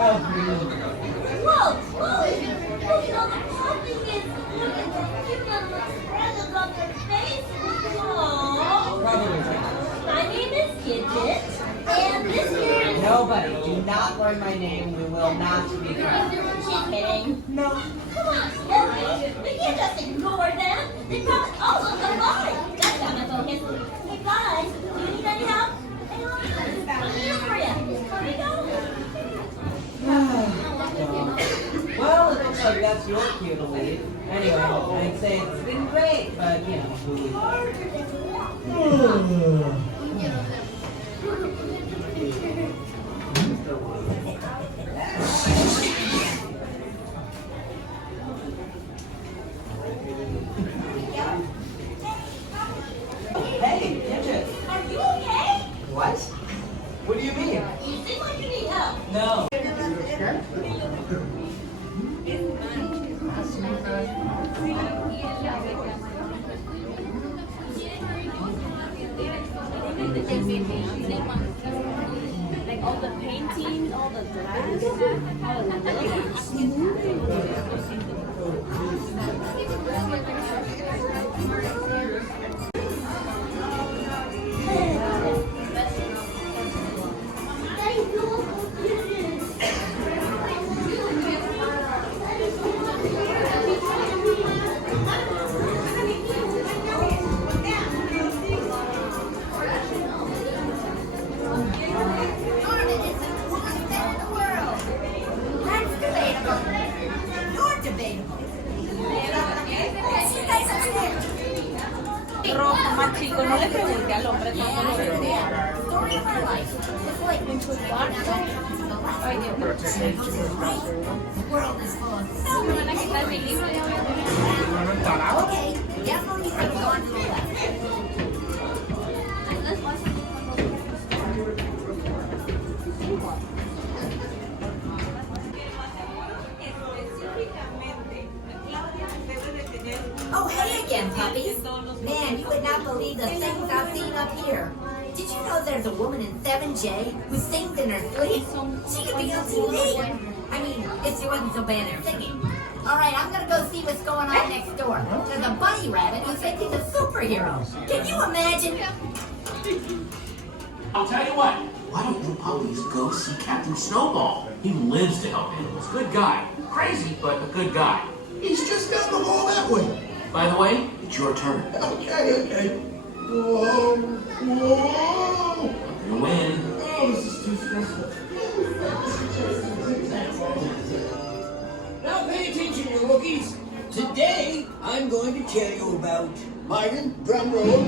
Whoa, whoa! Look at all the puppies! Look at the cute little feathers on their faces! Aww! My name is Gidget, and this here is... Nobody, do not learn my name. We will not be friends. She's kidding. No. Come on, Sylvie. We can't just ignore them. They probably all look alike. That's not my focus. Hey guys, do you need any help? I'm here for you. Here we go. Well, it looks like that's your cue to leave. Anyway, I'd say it's been great, but you know, who Hey, Gidget. Are you okay? What? What do you mean? You seem like you need help. No. Like all the painting, all the glass, all the rojo más chico, no le pregunté al hombre cuánto lo vendía. Ay, Dios mío. ¿Me van a quitar mi libro ya? Oh, hey again, puppies. Man, you would not believe the things I've seen up here. Did you know there's a woman in 7J who sings in her sleep? She could be on TV. I mean, if she wasn't so bad at singing. All right, I'm going to go see what's going on next door. There's a bunny rabbit who thinks he's a superhero. Can you imagine? I'll tell you what. Why don't you puppies go see Captain Snowball? He lives to help animals. Good guy. Crazy, but a good guy. He's just down the hall that way. By the way, it's your turn. Okay. Whoa. You win. Oh, this is too stressful. Now pay attention, you rookies. Today, I'm going to tell you about Byron, drum roll,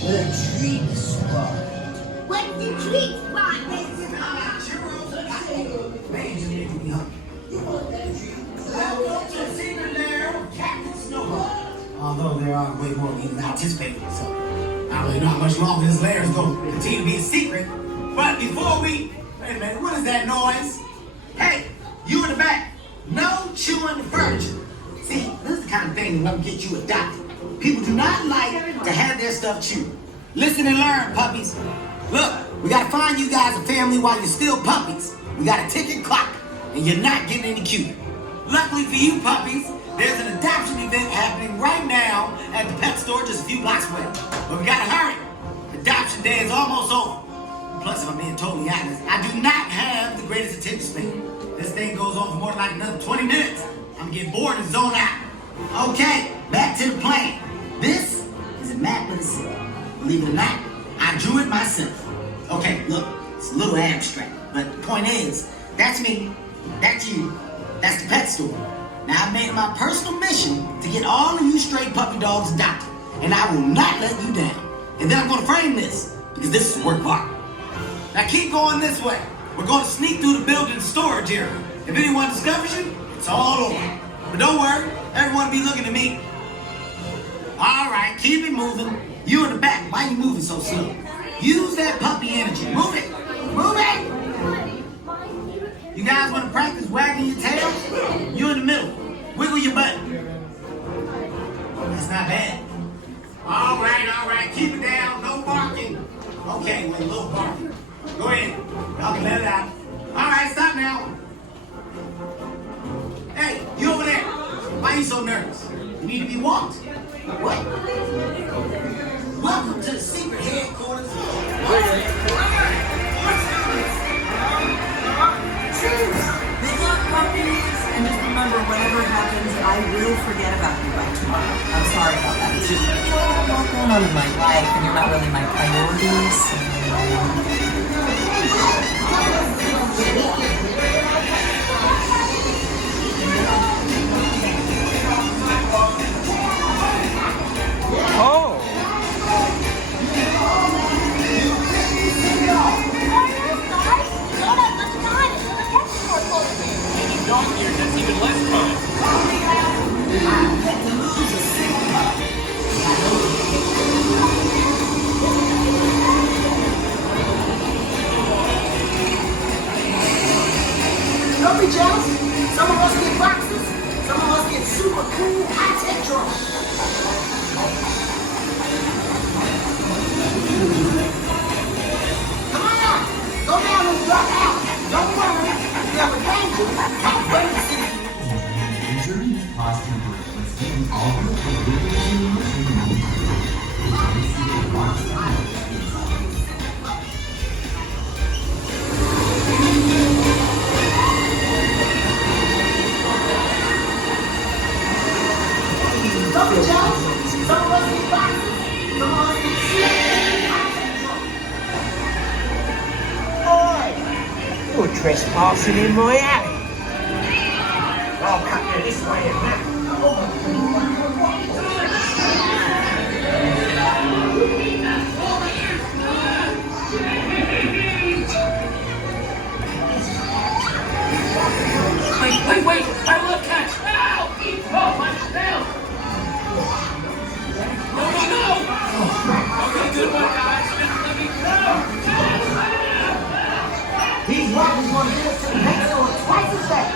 the treat spot. What's the treat spot? Although there are way more than anticipated, so I don't really know how much longer this lair is going to continue to be a secret. But before we, wait a minute, what is that noise? Hey, you in the back, no chewing the furniture. See, this is the kind of thing that won't get you adopted. People do not like to have their stuff chewed. Listen and learn, puppies. Look, we got to find you guys a family while you're still puppies. We got a ticking clock, and you're not getting any cuter. Luckily for you puppies, there's an adoption event happening right now at the pet store just a few blocks away. But we gotta hurry. Adoption day is almost over. Plus, if I'm being totally honest, I do not have the greatest attention span. This thing goes on for more than like another 20 minutes. I'm getting bored and zone out. Okay, back to the plan. This is a map of the city. Believe it or not, I drew it myself. Okay, look, it's a little abstract, but the point is, that's me, that's you, that's the pet store. Now, I've made it my personal mission to get all of you stray puppy dogs adopted, and I will not let you down. And then I'm going to frame this, because this is a work of art. Now, keep going this way. We're going to sneak through the building storage area. If anyone discovers you, it's all over. But don't worry, everyone will be looking at me. All right, keep it moving. You in the back, why are you moving so slow? Use that puppy energy. Move it! Move it! You guys want to practice wagging your tail? You in the middle. Wiggle your butt. That's not bad. All right. Keep it down. No barking. Okay, well, little bar. Go ahead. Y'all can let it out. All right, stop now. Hey, you over there. Why are you so nervous? You need to be walked. What? Welcome to the secret headquarters. Good luck, puppies. And just remember, whatever happens, I will forget about you by tomorrow. I'm sorry about that. It's just, I have a lot going on in my life, and you're not really my priorities. That's even less time. Don't be jealous. Some of us get boxes. Some of us get super cool high-tech drones. Come on out. Go down and drop out. Don't worry. We have a danger. Come bring the city. Injury, costume break. Stealing all of the Don't be jealous. Some of us get boxes. Some of us get super high-tech drones. You're trespassing in my alley. I'll cut you this way and that. Wait! I will catch! Ow! Oh, my snail! No! Okay, good one, guys. Just let me go! These rockets want to get us to the next one twice as fast.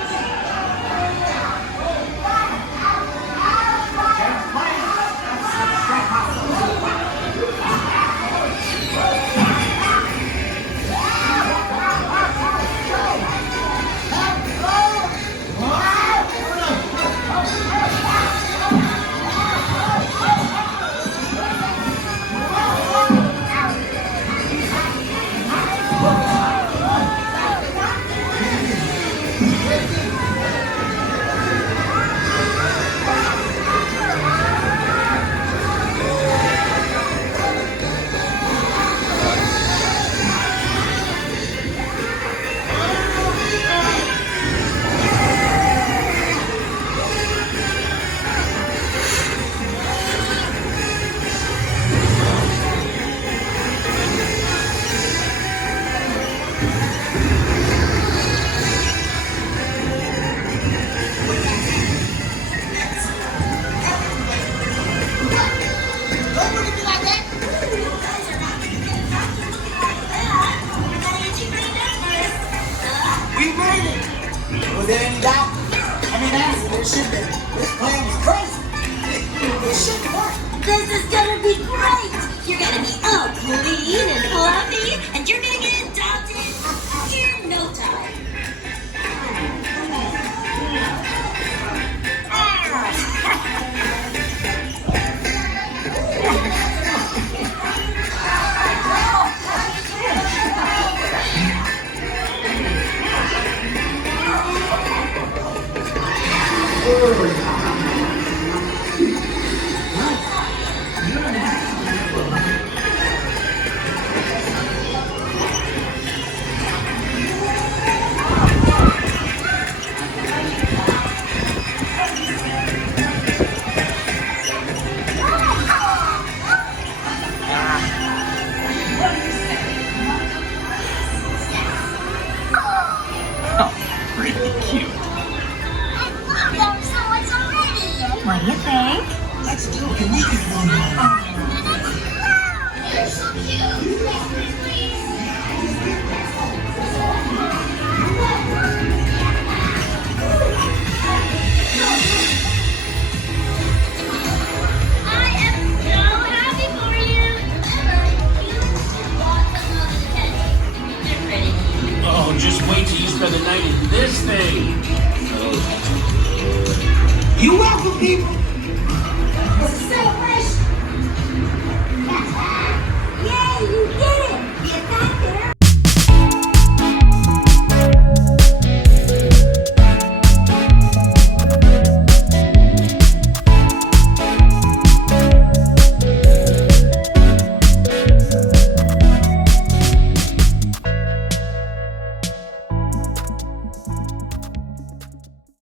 Was there any doubt? I mean, honestly, there should be. This plan is crazy. It should work. This is gonna be great! You're gonna be all clean and fluffy, and you're gonna get adopted in no time. What do you think? Let's do it. We can go now. You're so I am so happy for you. Wait till you spend the night in this thing. You welcome, people.